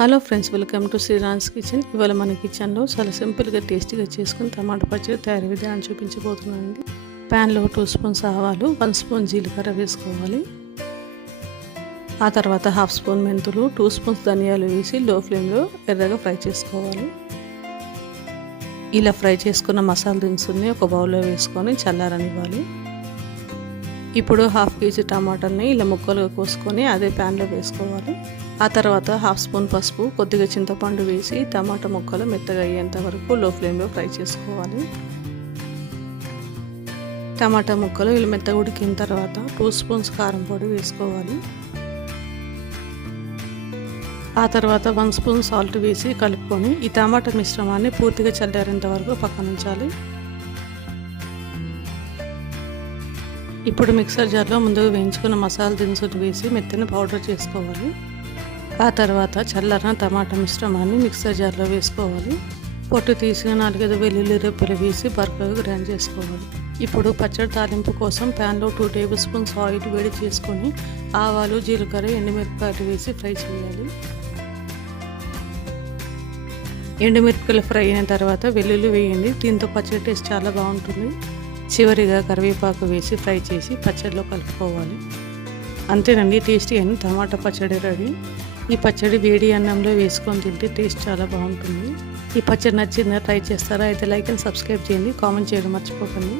Hello friends, welcome to శ్రీరాన్స్ kitchen. ఇవాళ మన కిచెన్లో చాలా సింపుల్గా టేస్టీగా చేసుకుని టమాటా పచ్చడి తయారీ విధానం చూపించబోతున్నానండి. ప్యాన్లో 2 స్పూన్స్ ఆవాలు, 1 స్పూన్ జీలకర్ర వేసుకోవాలి. ఆ తర్వాత 1/2 స్పూన్ మెంతులు, 2 స్పూన్స్ ధనియాలు వేసి లో ఫ్లేమ్లో ఎర్రగా ఫ్రై చేసుకోవాలి. ఇలా ఫ్రై చేసుకున్న మసాలా దినుసుల్ని ఒక బౌల్లో వేసుకొని చల్లారనివ్వాలి. ఇప్పుడు 1/2 కేజీ టమాటాలని ఇలా ముక్కలుగా కోసుకొని అదే ప్యాన్లో వేసుకోవాలి. ఆ తర్వాత 1/2 స్పూన్ పసుపు, కొద్దిగా చింతపండు వేసి టమాటా ముక్కలు మెత్తగా అయ్యేంత వరకు లో ఫ్లేమ్లో ఫ్రై చేసుకోవాలి. టమాటా ముక్కలు ఇలా మెత్తగా ఉడికిన తర్వాత 2 స్పూన్స్ కారం పొడి వేసుకోవాలి. ఆ తర్వాత 1 స్పూన్ సాల్ట్ వేసి కలుపుకొని ఈ టమాటా మిశ్రమాన్ని పూర్తిగా చల్లారేంత వరకు పక్కన ఉంచాలి. ఇప్పుడు మిక్సర్ జార్లో ముందుగా వేయించుకున్న మసాలా దినుసులు వేసి మెత్తని పౌడర్ చేసుకోవాలి. ఆ తర్వాత చల్లారిన టమాటా మిశ్రమాన్ని మిక్సర్ జార్లో వేసుకోవాలి. పొట్టు తీసిన 4-5 వెల్లుల్లి రెబ్బలు వేసి బరకగా గ్రైండ్ చేసుకోవాలి. ఇప్పుడు పచ్చడి తాలింపు కోసం ప్యాన్లో 2 టేబుల్ స్పూన్స్ ఆయిల్ వేడి చేసుకొని ఆవాలు, జీలకర్ర, ఎండుమిరపకాయలు వేసి ఫ్రై చేయాలి. ఎండుమిరపకాయలు ఫ్రై అయిన తర్వాత వెల్లుల్లి వేయండి. దీంతో పచ్చడి టేస్ట్ చాలా బాగుంటుంది. చివరిగా కరివేపాకు వేసి ఫ్రై చేసి పచ్చడిలో కలుపుకోవాలి. అంతేనండి, టేస్టీ అయిన టమాటా పచ్చడి రెడీ. ఈ పచ్చడి వేడి అన్నంలో వేసుకొని తింటే టేస్ట్ చాలా బాగుంటుంది. ఈ పచ్చడి నచ్చిందా? ట్రై చేస్తారా? అయితే లైక్ అండ్ సబ్స్క్రైబ్ చేయండి. కామెంట్ చేయడం మర్చిపోకండి.